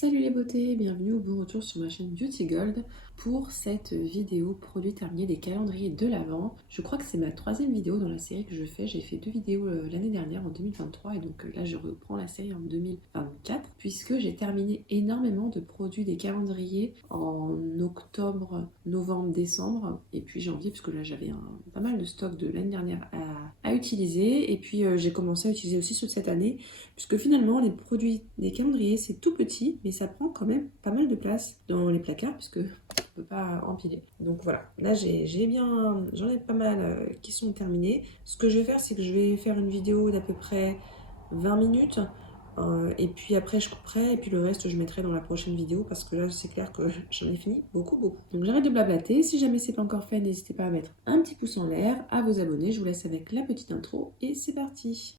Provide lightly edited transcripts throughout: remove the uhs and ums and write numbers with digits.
Salut les beautés, bienvenue au bon retour sur ma chaîne Beauty Gold pour cette vidéo produit terminé des calendriers de l'Avent. Je crois que c'est ma troisième vidéo dans la série que je fais. J'ai fait deux vidéos l'année dernière en 2023 et donc là je reprends la série en 2024 puisque j'ai terminé énormément de produits des calendriers en octobre, novembre, décembre et puis janvier puisque là j'avais pas mal de stock de l'année dernière à utiliser et puis j'ai commencé à utiliser aussi ceux de cette année puisque finalement les produits des calendriers c'est tout petit mais ça prend quand même pas mal de place dans les placards puisque on peut pas empiler. Donc voilà, là j'en ai pas mal qui sont terminés. Ce que je vais faire c'est que je vais faire une vidéo d'à peu près 20 minutes et puis après je couperai et puis le reste je mettrai dans la prochaine vidéo parce que là c'est clair que j'en ai fini beaucoup. Donc j'arrête de blablater, si jamais c'est pas encore fait n'hésitez pas à mettre un petit pouce en l'air, à vous abonner, je vous laisse avec la petite intro et c'est parti.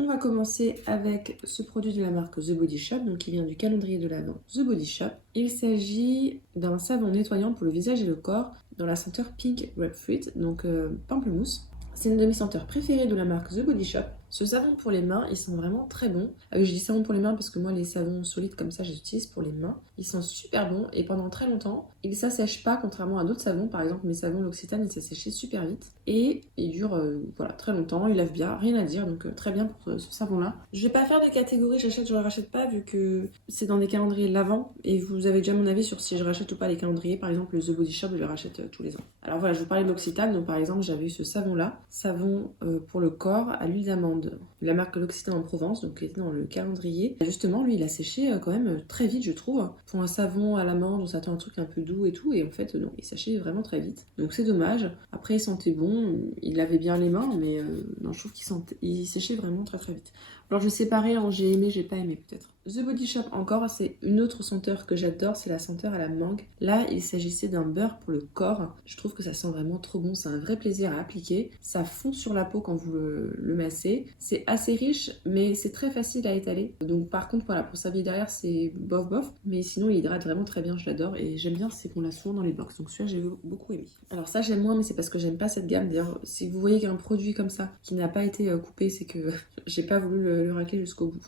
On va commencer avec ce produit de la marque The Body Shop, donc qui vient du calendrier de l'Avent The Body Shop. Il s'agit d'un savon nettoyant pour le visage et le corps dans la senteur Pink Grapefruit, donc pamplemousse. C'est une de mes senteurs préférées de la marque The Body Shop. Ce savon pour les mains, ils sont vraiment très bons. Je dis savon pour les mains parce que moi, les savons solides comme ça, je les utilise pour les mains. Ils sont super bons et pendant très longtemps, ils ne s'assèchent pas contrairement à d'autres savons. Par exemple, mes savons L'Occitane, ils s'assèchent super vite. Et ils durent voilà, très longtemps, ils lavent bien, rien à dire. Donc très bien pour ce savon-là. Je vais pas faire de catégorie, j'achète, je le rachète pas vu que c'est dans des calendriers l'Avent. Et vous avez déjà mon avis sur si je rachète ou pas les calendriers. Par exemple, le The Body Shop, je le rachète tous les ans. Alors voilà, je vous parlais de L'Occitane. Donc par exemple, j'avais eu ce savon-là. Savon pour le corps à l'huile d'amande. La marque L'Occitane en Provence, donc qui était dans le calendrier. Et justement, lui, il a séché quand même très vite, je trouve. Pour un savon à l'amande, on s'attend à un truc un peu doux et tout. Et en fait, non, il séchait vraiment très vite. Donc c'est dommage. Après, il sentait bon. Il lavait bien les mains, mais non, je trouve il séchait vraiment très vite. Alors je vais séparer en j'ai aimé, j'ai pas aimé peut-être. The Body Shop encore, c'est une autre senteur que j'adore, c'est la senteur à la mangue. Là, il s'agissait d'un beurre pour le corps. Je trouve que ça sent vraiment trop bon, c'est un vrai plaisir à appliquer. Ça fond sur la peau quand vous le massez. C'est assez riche, mais c'est très facile à étaler. Donc par contre, voilà, pour s'habiller derrière, c'est bof. Mais sinon, il hydrate vraiment très bien, je l'adore. Et j'aime bien, c'est qu'on l'a souvent dans les box. Donc celui-là, j'ai beaucoup aimé. Alors ça, j'aime moins, mais c'est parce que j'aime pas cette gamme. D'ailleurs, si vous voyez qu'un produit comme ça, qui n'a pas été coupé, c'est que j'ai pas voulu le racler jusqu'au bout.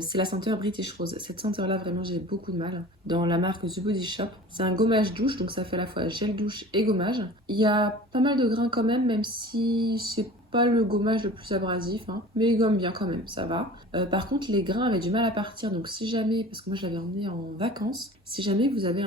C'est la senteur British Rose. Cette senteur-là, vraiment, j'ai beaucoup de mal. Dans la marque The Body Shop, c'est un gommage douche, donc ça fait à la fois gel douche et gommage. Il y a pas mal de grains quand même si c'est pas le gommage le plus abrasif, hein, mais il gomme bien quand même, ça va. Par contre, les grains avaient du mal à partir, donc si jamais, parce que moi je l'avais emmené en vacances, si jamais vous avez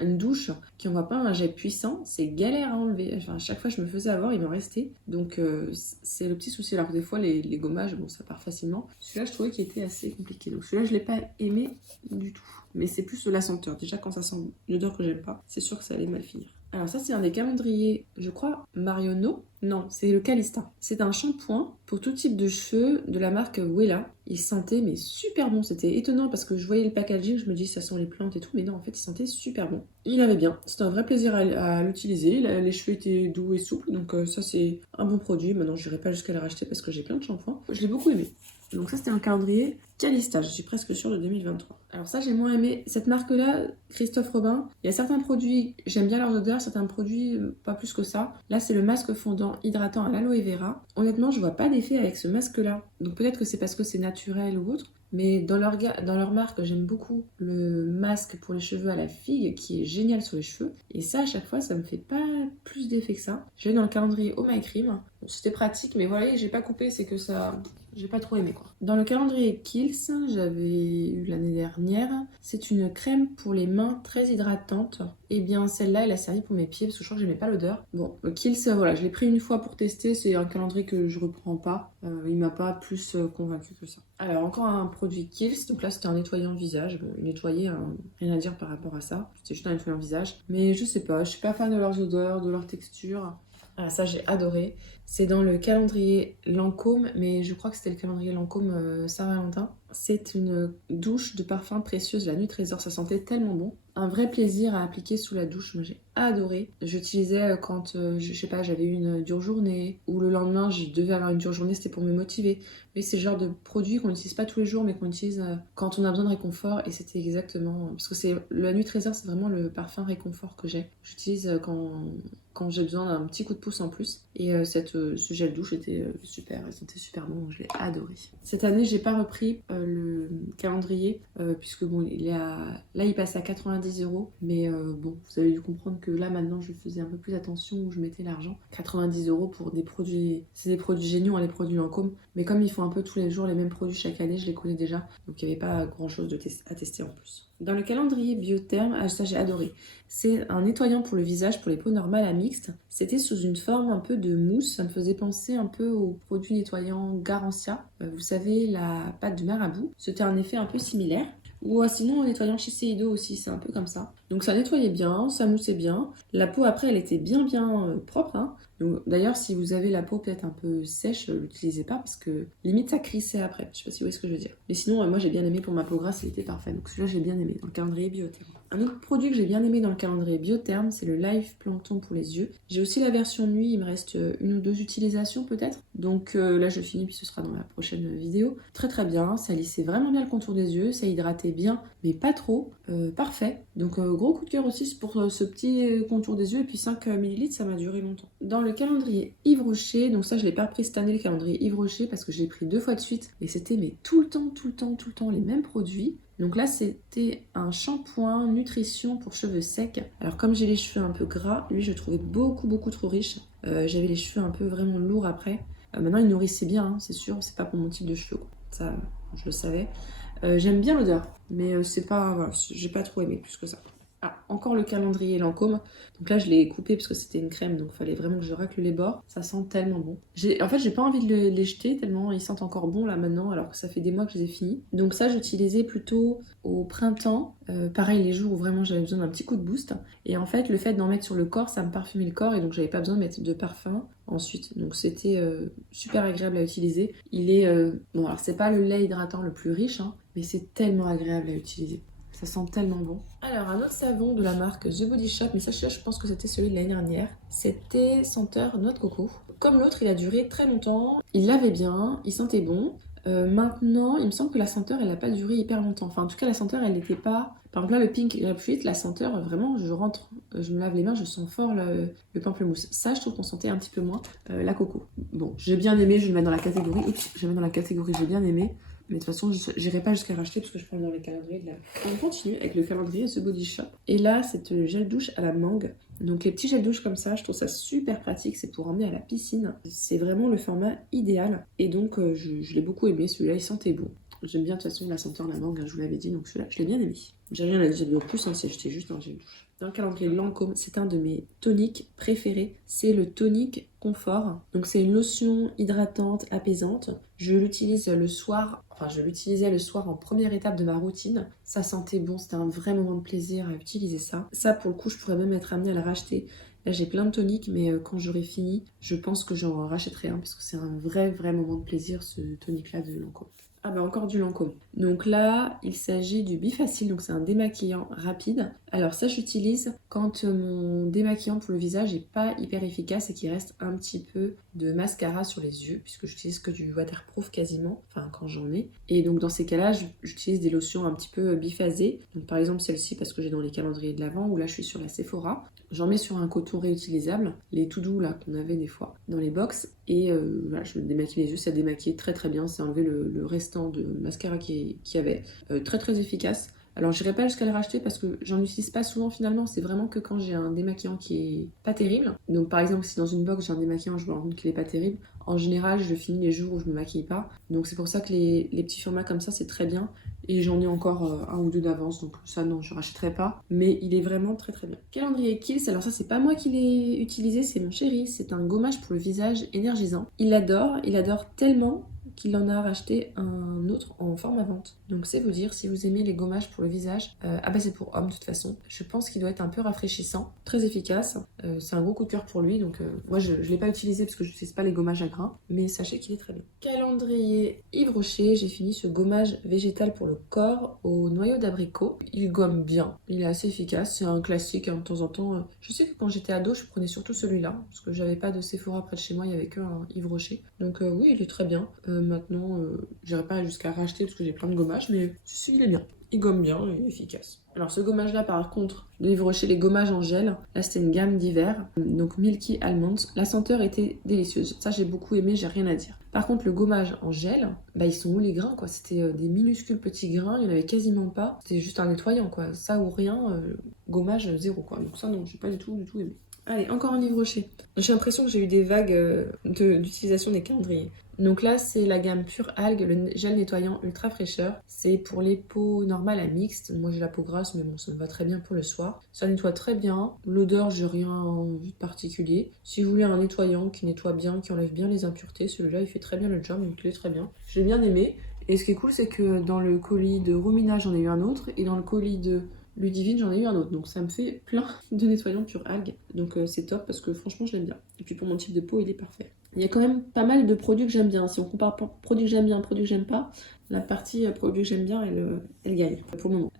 une douche qui envoie pas un jet puissant, c'est galère à enlever. Enfin, à chaque fois je me faisais avoir, il m'en restait. Donc c'est le petit souci. Alors que des fois les gommages, bon, ça part facilement. Celui-là, je trouvais qu'il était assez compliqué. Donc celui-là, je l'ai pas aimé du tout. Mais c'est plus la senteur. Déjà, quand ça sent une odeur que j'aime pas, c'est sûr que ça allait mal finir. Alors ça, c'est un des calendriers, je crois, Marionneau. Non, c'est le Calista. C'est un shampoing pour tout type de cheveux de la marque Wella. Il sentait mais super bon. C'était étonnant parce que je voyais le packaging, je me dis ça sent les plantes et tout, mais non, en fait, il sentait super bon. Il avait bien. C'était un vrai plaisir à l'utiliser. Les cheveux étaient doux et souples, donc ça, c'est un bon produit. Maintenant, je n'irai pas jusqu'à le racheter parce que j'ai plein de shampoings. Je l'ai beaucoup aimé. Donc ça, c'était un calendrier Calista, je suis presque sûre de 2023. Alors ça, j'ai moins aimé. Cette marque-là, Christophe Robin, il y a certains produits, j'aime bien leurs odeurs, certains produits, pas plus que ça. Là, c'est le masque fondant hydratant à l'aloe vera. Honnêtement, je vois pas d'effet avec ce masque-là. Donc peut-être que c'est parce que c'est naturel ou autre. Mais dans leur marque, j'aime beaucoup le masque pour les cheveux à la figue qui est génial sur les cheveux. Et ça, à chaque fois, ça me fait pas plus d'effet que ça. Je vais dans le calendrier Oh My Cream. Bon, c'était pratique, mais voilà, j'ai pas coupé, c'est que ça... J'ai pas trop aimé quoi. Dans le calendrier Kiehl's, j'avais eu l'année dernière, c'est une crème pour les mains très hydratante. Et bien celle-là, elle a servi pour mes pieds parce que je crois que j'aimais pas l'odeur. Bon, Kiehl's, voilà, je l'ai pris une fois pour tester, c'est un calendrier que je reprends pas. Il m'a pas plus convaincu que ça. Alors encore un produit Kiehl's, donc là c'était un nettoyant visage. Bon, nettoyer, rien à dire par rapport à ça. C'est juste un nettoyant visage. Mais je sais pas, je suis pas fan de leurs odeurs, de leur texture. Ah, ça j'ai adoré. C'est dans le calendrier Lancôme, mais je crois que c'était le calendrier Lancôme Saint-Valentin. C'est une douche de parfum précieuse, la Nuit Trésor, ça sentait tellement bon. Un vrai plaisir à appliquer sous la douche, moi j'ai adoré. J'utilisais quand, je sais pas, j'avais eu une dure journée, ou le lendemain je devais avoir une dure journée, c'était pour me motiver. Mais c'est le genre de produit qu'on n'utilise pas tous les jours, mais qu'on utilise quand on a besoin de réconfort, et c'était exactement... Parce que c'est la Nuit Trésor, c'est vraiment le parfum réconfort que j'ai. J'utilise quand j'ai besoin d'un petit coup de pouce en plus. Et ce gel douche était super, il sentait super bon, je l'ai adoré. Cette année, j'ai pas repris le calendrier, puisque bon, là il passe à 90€, mais bon, vous avez dû comprendre que là maintenant je faisais un peu plus attention où je mettais l'argent. 90€ pour des produits, c'est des produits géniaux, hein, les produits Lancôme, mais comme ils font un peu tous les jours les mêmes produits chaque année, je les connais déjà, donc il n'y avait pas grand chose à tester en plus. Dans le calendrier Biotherm, ça j'ai adoré. C'est un nettoyant pour le visage pour les peaux normales à mixte. C'était sous une forme un peu de mousse. Ça me faisait penser un peu au produit nettoyant Garancia. Vous savez, la pâte de marabout. C'était un effet un peu similaire. Ou sinon, en nettoyant Shiseido aussi, c'est un peu comme ça. Donc ça nettoyait bien, ça moussait bien. La peau après, elle était bien propre, hein. Donc, d'ailleurs, si vous avez la peau peut-être un peu sèche, l'utilisez pas parce que limite ça crissait après. Je sais pas si vous voyez ce que je veux dire. Mais sinon, moi j'ai bien aimé pour ma peau grasse, il était parfait. Donc celui-là, j'ai bien aimé dans le calendrier Biotherm. Un autre produit que j'ai bien aimé dans le calendrier Biotherm, c'est le Life Plankton pour les yeux. J'ai aussi la version nuit, il me reste une ou deux utilisations peut-être. Donc là, je finis puis ce sera dans la prochaine vidéo. Très très bien, ça lissait vraiment bien le contour des yeux, ça hydratait bien, mais pas trop. Parfait. Donc gros coup de cœur aussi pour ce petit contour des yeux et puis 5 ml, ça m'a duré longtemps. Dans le calendrier Yves Rocher, donc ça je l'ai pas pris cette année le calendrier Yves Rocher parce que je l'ai pris 2 fois de suite et c'était mais tout le temps les mêmes produits. Donc là c'était un shampoing nutrition pour cheveux secs. Alors comme j'ai les cheveux un peu gras, lui je le trouvais beaucoup trop riche. J'avais les cheveux un peu vraiment lourds après. Maintenant il nourrissait bien, hein, c'est sûr, c'est pas pour mon type de cheveux quoi. Ça je le savais. J'aime bien l'odeur, mais c'est pas, voilà, j'ai pas trop aimé plus que ça. Ah, encore le calendrier Lancôme. Donc là, je l'ai coupé parce que c'était une crème, donc il fallait vraiment que je racle les bords. Ça sent tellement bon. En fait, j'ai pas envie de les jeter tellement ils sentent encore bon là maintenant, alors que ça fait des mois que je les ai finis. Donc ça, j'utilisais plutôt au printemps. Pareil, les jours où vraiment j'avais besoin d'un petit coup de boost. Et en fait, le fait d'en mettre sur le corps, ça me parfumait le corps et donc j'avais pas besoin de mettre de parfum ensuite. Donc c'était super agréable à utiliser. Il est... Bon, alors c'est pas le lait hydratant le plus riche, hein, mais c'est tellement agréable à utiliser. Ça sent tellement bon. Alors, un autre savon de la marque The Body Shop, mais ça, je pense que c'était celui de l'année dernière. C'était senteur noix de coco. Comme l'autre, il a duré très longtemps. Il lavait bien, il sentait bon. Maintenant, il me semble que la senteur, elle n'a pas duré hyper longtemps. Enfin, en tout cas, la senteur, elle n'était pas... Par exemple, là, le Pink Grapefruit, la senteur, vraiment, je rentre, je me lave les mains, je sens fort le pamplemousse. Ça, je trouve qu'on sentait un petit peu moins la coco. Bon, j'ai bien aimé, je vais le mettre dans la catégorie... Oups, je vais le mettre dans la catégorie j'ai bien aimé. Mais de toute façon, je n'irai pas jusqu'à racheter parce que je prends dans les calendriers de la... On continue avec le calendrier The Body Shop. Et là, c'est le gel douche à la mangue. Donc les petits gels douche comme ça, je trouve ça super pratique. C'est pour emmener à la piscine. C'est vraiment le format idéal. Et donc, je l'ai beaucoup aimé. Celui-là, il sentait bon. J'aime bien de toute façon la senteur de la mangue, hein, je vous l'avais dit. Donc celui-là, je l'ai bien aimé. J'ai rien à dire de plus, hein, c'était juste un gel douche. Dans le calendrier Lancôme, c'est un de mes toniques préférés. C'est le tonique Confort. Donc c'est une lotion hydratante, apaisante. Je l'utilise le soir. Enfin, je l'utilisais le soir en première étape de ma routine. Ça sentait bon, c'était un vrai moment de plaisir à utiliser ça. Ça, pour le coup, je pourrais même être amenée à le racheter. Là, j'ai plein de toniques, mais quand j'aurai fini, je pense que j'en rachèterai un parce que c'est un vrai moment de plaisir, ce tonique-là de Lancôme. Ah bah encore du Lancôme. Donc là, il s'agit du Bifacil, donc c'est un démaquillant rapide. Alors ça, j'utilise quand mon démaquillant pour le visage n'est pas hyper efficace et qu'il reste un petit peu de mascara sur les yeux, puisque j'utilise que du waterproof quasiment, enfin quand j'en ai. Et donc dans ces cas-là, j'utilise des lotions un petit peu biphasées. Donc par exemple celle-ci, parce que j'ai dans les calendriers de l'Avent, ou là je suis sur la Sephora. J'en mets sur un coton réutilisable, les tout doux là qu'on avait des fois dans les box. Et voilà, je me démaquille les yeux, ça démaquille très bien, c'est enlevé le restant de mascara qu'il y avait. Très efficace. Alors j'irai pas jusqu'à le racheter parce que j'en utilise pas souvent finalement, c'est vraiment que quand j'ai un démaquillant qui est pas terrible. Donc par exemple si dans une box j'ai un démaquillant, je me rends compte qu'il est pas terrible. En général je le finis les jours où je me maquille pas. Donc c'est pour ça que les petits formats comme ça c'est très bien. Et j'en ai encore un ou deux d'avance, donc ça non je rachèterai pas. Mais il est vraiment très bien. Calendrier Kiehl's, alors ça c'est pas moi qui l'ai utilisé, c'est mon chéri. C'est un gommage pour le visage énergisant. Il adore tellement qu'il en a racheté un autre en forme à vente. Donc c'est vous dire si vous aimez les gommages pour le visage. Ah bah c'est pour homme de toute façon. Je pense qu'il doit être un peu rafraîchissant, très efficace. C'est un gros coup de cœur pour lui. Donc moi je l'ai pas utilisé parce que je n'utilise pas les gommages à grains. Mais sachez qu'il est très bien. Calendrier Yves Rocher. J'ai fini ce gommage végétal pour le corps au noyau d'abricot. Il gomme bien. Il est assez efficace. C'est un classique hein, de temps en temps. Je sais que quand j'étais ado, je prenais surtout celui-là. Parce que j'avais pas de Sephora près de chez moi. Il y avait que un Yves Rocher. Donc oui, il est très bien. Maintenant, j'irai pas jusqu'à racheter parce que j'ai plein de gommages. Mais celui il est bien. Il gomme bien et efficace. Alors ce gommage là par contre, de Yves Rocher, les gommages en gel, là c'était une gamme d'hiver, donc Milky Almonds. La senteur était délicieuse, ça j'ai beaucoup aimé, j'ai rien à dire. Par contre le gommage en gel, bah ils sont où les grains quoi, c'était des minuscules petits grains, il y en avait quasiment pas, c'était juste un nettoyant quoi, ça ou rien, gommage zéro quoi, donc ça non, j'ai pas du tout aimé. Allez, encore un Yves Rocher. J'ai l'impression que j'ai eu des vagues d'utilisation des calendriers. Donc là, c'est la gamme Pure Algue, le gel nettoyant ultra fraîcheur. C'est pour les peaux normales à mixtes. Moi, j'ai la peau grasse, mais bon, ça me va très bien pour le soir. Ça nettoie très bien. L'odeur, j'ai rien vu de particulier. Si vous voulez un nettoyant qui nettoie bien, qui enlève bien les impuretés, celui-là, il fait très bien le job, donc il est très bien. Je l'ai bien aimé. Et ce qui est cool, c'est que dans le colis de Romina, j'en ai eu un autre. Et dans le colis de Ludivine, j'en ai eu un autre. Donc ça me fait plein de nettoyants Pure Algue. Donc c'est top parce que franchement, je l'aime bien. Et puis pour mon type de peau, il est parfait. Il y a quand même pas mal de produits que j'aime bien. Si on compare produits que j'aime bien, produits que j'aime pas, la partie produits que j'aime bien, elle gagne pour le moment.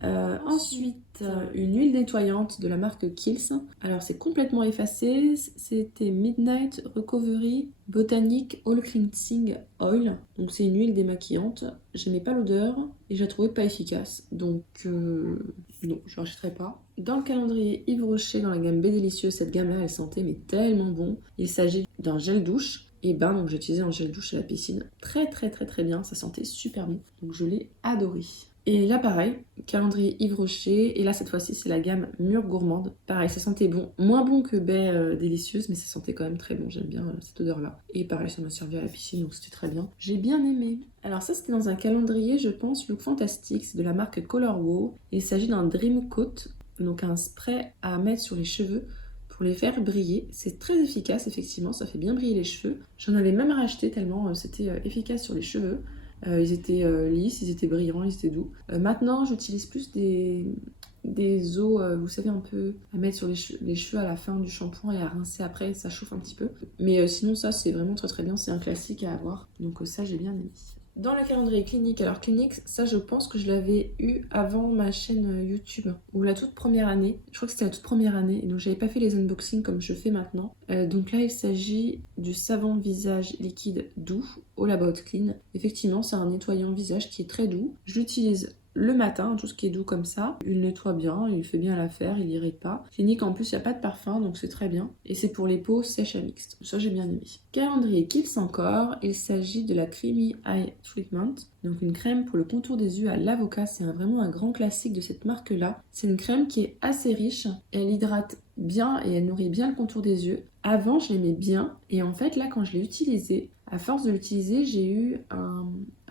Ensuite, une huile nettoyante de la marque Kiehl's. Alors c'est complètement effacé. C'était Midnight Recovery Botanic All Cleansing Oil. Donc c'est une huile démaquillante. J'aimais pas l'odeur et je la trouvais pas efficace. Donc non, je ne rachèterai pas. Dans le calendrier Yves Rocher, dans la gamme B Délicieuse, cette gamme-là, elle sentait mais tellement bon. Il s'agit d'un gel douche. Et ben, donc j'ai utilisé un gel douche à la piscine. Très très très très bien, ça sentait super bon. Donc je l'ai adoré. Et là pareil, calendrier Yves Rocher. Et là cette fois-ci c'est la gamme Mûre Gourmande. Pareil, ça sentait bon. Moins bon que baie délicieuse, mais ça sentait quand même très bon. J'aime bien cette odeur-là. Et pareil, ça m'a servi à la piscine, donc c'était très bien. J'ai bien aimé. Alors ça c'était dans un calendrier, je pense, Look Fantastique. C'est de la marque Color Wow. Il s'agit d'un Dream Coat, donc un spray à mettre sur les cheveux pour les faire briller. C'est très efficace, effectivement, ça fait bien briller les cheveux. J'en avais même racheté tellement c'était efficace sur les cheveux. Ils étaient lisses, ils étaient brillants, ils étaient doux. Maintenant, j'utilise plus des eaux, vous savez, un peu à mettre sur les cheveux à la fin du shampoing et à rincer après, ça chauffe un petit peu. Mais sinon, ça, c'est vraiment très très bien, c'est un classique à avoir. Donc ça, j'ai bien aimé. Dans le calendrier Clinique, alors Clinique, ça je pense que je l'avais eu avant ma chaîne YouTube, ou la toute première année, je crois que c'était la toute première année, et donc j'avais pas fait les unboxings comme je fais maintenant. Donc là il s'agit du savon visage liquide doux, All About Clean. Effectivement c'est un nettoyant visage qui est très doux, je l'utilise le matin, tout ce qui est doux comme ça. Il nettoie bien, il fait bien l'affaire, il irrite pas. Clinique en plus, il n'y a pas de parfum, donc c'est très bien. Et c'est pour les peaux sèches à mixtes. Ça, j'ai bien aimé. Calendrier Kiehl's encore. Il s'agit de la Creamy Eye Treatment. Donc une crème pour le contour des yeux à l'avocat. C'est vraiment un grand classique de cette marque-là. C'est une crème qui est assez riche. Elle hydrate bien et elle nourrit bien le contour des yeux. Avant, je l'aimais bien. Et en fait, là, quand je l'ai utilisée, à force de l'utiliser, j'ai eu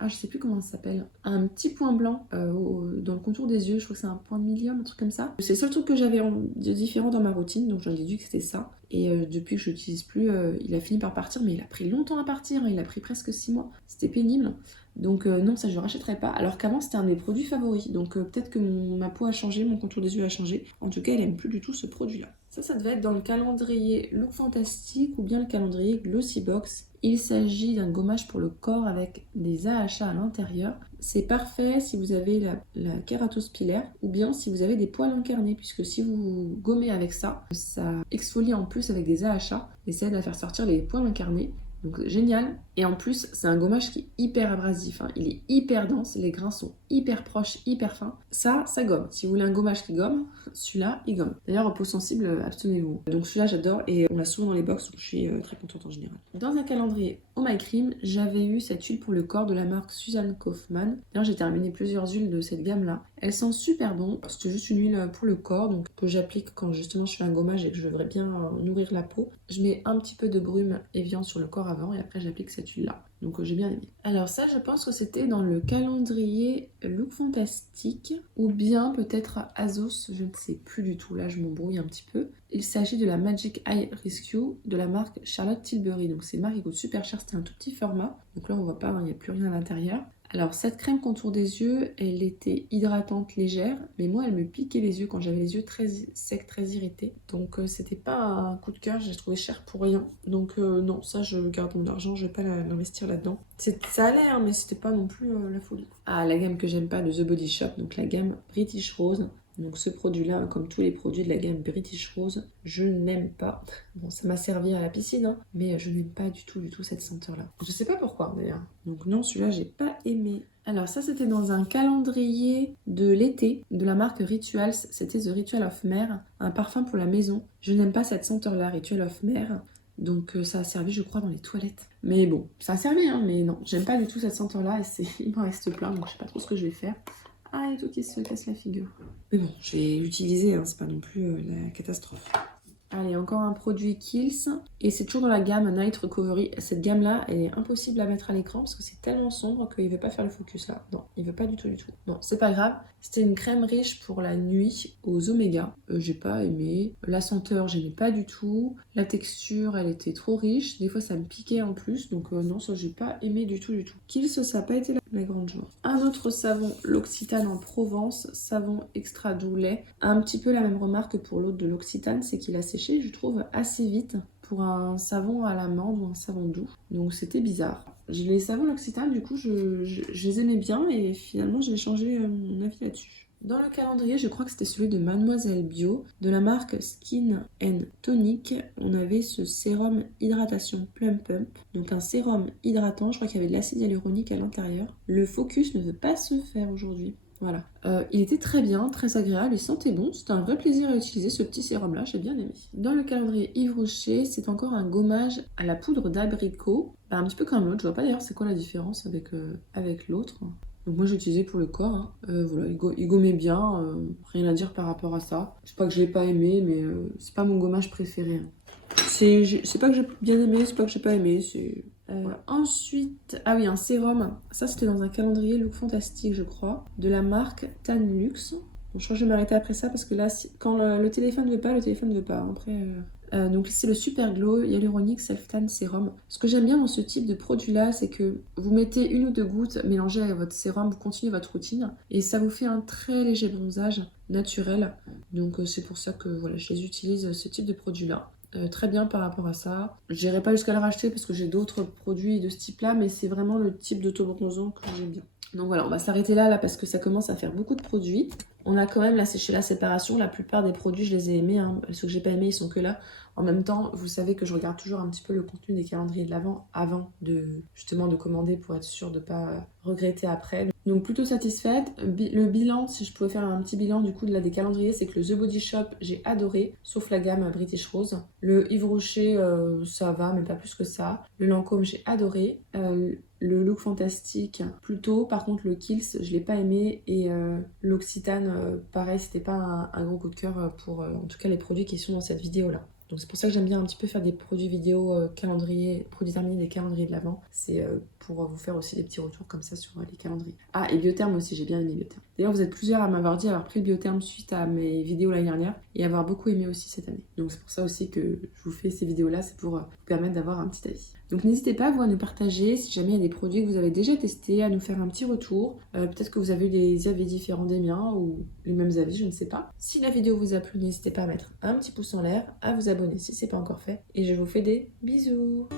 je sais plus comment ça s'appelle, un petit point blanc dans le contour des yeux. Je crois que c'est un point de milium, un truc comme ça. C'est le seul truc que j'avais de différent dans ma routine, donc j'en ai déduit que c'était ça. Et depuis que je l'utilise plus, il a fini par partir, mais il a pris longtemps à partir, hein. Il a pris presque 6 mois. C'était pénible. Donc non, ça je ne rachèterai pas. Alors qu'avant c'était un de mes produits favoris. Donc peut-être que ma peau a changé, mon contour des yeux a changé. En tout cas, elle aime plus du tout ce produit-là. Ça devait être dans le calendrier Look Fantastique ou bien le calendrier Glossybox. Il s'agit d'un gommage pour le corps avec des AHA à l'intérieur. C'est parfait si vous avez la kératose pilaire ou bien si vous avez des poils incarnés, puisque si vous gommez avec ça, ça exfolie en plus avec des AHA et ça aide à faire sortir les poils incarnés. Donc génial. Et en plus, c'est un gommage qui est hyper abrasif, hein. Il est hyper dense, les grains sont hyper proches, hyper fins. Ça gomme. Si vous voulez un gommage qui gomme, celui-là, il gomme. D'ailleurs, en peau sensible, abstenez-vous. Donc celui-là, j'adore et on l'a souvent dans les box, donc je suis très contente en général. Dans un calendrier Oh My Cream, j'avais eu cette huile pour le corps de la marque Suzanne Kaufmann. D'ailleurs, j'ai terminé plusieurs huiles de cette gamme-là. Elle sent super bon. C'est juste une huile pour le corps, donc que j'applique quand justement je fais un gommage et que je voudrais bien nourrir la peau. Je mets un petit peu de brume Evian sur le corps avant et après j'applique cette huile-là. Donc j'ai bien aimé. Alors ça, je pense que c'était dans le calendrier Look Fantastique ou bien peut-être Azos, je ne sais plus du tout. Là, je m'embrouille un petit peu. Il s'agit de la Magic Eye Rescue de la marque Charlotte Tilbury. Donc c'est une marque qui coûte super cher, c'était un tout petit format. Donc là, on voit pas, il n'y a plus rien à l'intérieur. Alors cette crème contour des yeux, elle était hydratante légère, mais moi elle me piquait les yeux quand j'avais les yeux très secs, très irrités. Donc c'était pas un coup de cœur, j'ai trouvé cher pour rien. Donc non, ça je garde mon argent, je vais pas l'investir là-dedans. Ça allait, hein, mais c'était pas non plus la folie. Ah, la gamme que j'aime pas de The Body Shop, donc la gamme British Rose. Donc ce produit-là, comme tous les produits de la gamme British Rose, je n'aime pas. Bon, ça m'a servi à la piscine, hein, mais je n'aime pas du tout cette senteur-là. Je sais pas pourquoi d'ailleurs. Donc non, celui-là, j'ai pas aimé. Alors ça, c'était dans un calendrier de l'été de la marque Rituals. C'était The Ritual of Mer, un parfum pour la maison. Je n'aime pas cette senteur-là, Ritual of Mer. Donc ça a servi, je crois, dans les toilettes. Mais bon, ça a servi, hein, mais non, j'aime pas du tout cette senteur-là et il m'en reste plein, donc je sais pas trop ce que je vais faire. Ah, et tout qui se casse la figure. Mais bon, je vais l'utiliser, hein, c'est pas non plus la catastrophe. Allez, encore un produit Kiehl's. Et c'est toujours dans la gamme Night Recovery. Cette gamme-là, elle est impossible à mettre à l'écran parce que c'est tellement sombre qu'il ne veut pas faire le focus là. Non, il veut pas du tout. Bon, c'est pas grave. C'était une crème riche pour la nuit aux oméga. J'ai pas aimé. La senteur, j'aimais pas du tout. La texture, elle était trop riche. Des fois, ça me piquait en plus. Donc non, ça, j'ai pas aimé du tout. Kiehl's, ça n'a pas été la grande joie. Un autre savon, l'Occitane en Provence. Savon extra doux lait. Un petit peu la même remarque que pour l'autre de l'Occitane, c'est qu'il a séché, je trouve, assez vite pour un savon à l'amande ou un savon doux. Donc c'était bizarre. Les savons l'Occitane, du coup, je les aimais bien et finalement, j'ai changé mon avis là-dessus. Dans le calendrier, je crois que c'était celui de Mademoiselle Bio, de la marque Skin Tonic. On avait ce sérum hydratation Plum Pump, donc un sérum hydratant. Je crois qu'il y avait de l'acide hyaluronique à l'intérieur. Le focus ne veut pas se faire aujourd'hui. Voilà. Il était très bien, très agréable, il sentait bon. C'était un vrai plaisir à utiliser ce petit sérum-là, j'ai bien aimé. Dans le calendrier Yves Rocher, c'est encore un gommage à la poudre d'abricot. Un petit peu comme l'autre, je vois pas d'ailleurs c'est quoi la différence avec l'autre. Donc moi j'ai utilisé pour le corps, hein. Voilà, il gommait bien, rien à dire par rapport à ça. C'est pas que je l'ai pas aimé, mais c'est pas mon gommage préféré, hein. C'est pas que j'ai bien aimé, c'est pas que j'ai pas aimé, c'est... Ensuite, ah oui, un sérum. Ça, c'était dans un calendrier Look Fantastique, je crois, de la marque Tan Luxe. Bon, je crois que je vais m'arrêter après ça parce que là, quand le téléphone ne veut pas, le téléphone ne veut pas. Après, donc, c'est le Super Glow Hyaluronic Self Tan Sérum. Ce que j'aime bien dans ce type de produit-là, c'est que vous mettez 1 ou 2 gouttes mélangées avec votre sérum, vous continuez votre routine et ça vous fait un très léger bronzage naturel. Donc, c'est pour ça que voilà, je les utilise, ce type de produit-là. Très bien par rapport à ça. Je n'irai pas jusqu'à le racheter parce que j'ai d'autres produits de ce type-là, mais c'est vraiment le type d'autobronzant que j'aime bien. Donc voilà, on va s'arrêter là parce que ça commence à faire beaucoup de produits. On a quand même là séché la séparation. La plupart des produits, je les ai aimés, hein. Ceux que j'ai pas aimés, ils sont que là. En même temps, vous savez que je regarde toujours un petit peu le contenu des calendriers de l'Avent avant de commander pour être sûre de ne pas regretter après. Donc plutôt satisfaite. Le bilan, si je pouvais faire un petit bilan du coup des calendriers, c'est que le The Body Shop, j'ai adoré, sauf la gamme British Rose. Le Yves Rocher, ça va, mais pas plus que ça. Le Lancôme, j'ai adoré. Le Look Fantastique, plutôt. Par contre, le Kiehl's, je l'ai pas aimé. Et l'Occitane, pareil, c'était pas un gros coup de cœur pour en tout cas les produits qui sont dans cette vidéo-là. Donc c'est pour ça que j'aime bien un petit peu faire des produits vidéo calendrier, produits terminés des calendriers de l'Avent. C'est pour vous faire aussi des petits retours comme ça sur les calendriers. Ah, et Biotherme aussi, j'ai bien aimé Biotherme. D'ailleurs, vous êtes plusieurs à m'avoir dit avoir pris le Biotherme suite à mes vidéos l'année dernière et avoir beaucoup aimé aussi cette année. Donc c'est pour ça aussi que je vous fais ces vidéos-là, c'est pour vous permettre d'avoir un petit avis. Donc n'hésitez pas, vous, à nous partager si jamais il y a des produits que vous avez déjà testés, à nous faire un petit retour. Peut-être que vous avez eu des avis différents des miens ou les mêmes avis, je ne sais pas. Si la vidéo vous a plu, n'hésitez pas à mettre un petit pouce en l'air, à vous abonner si ce n'est pas encore fait. Et je vous fais des bisous.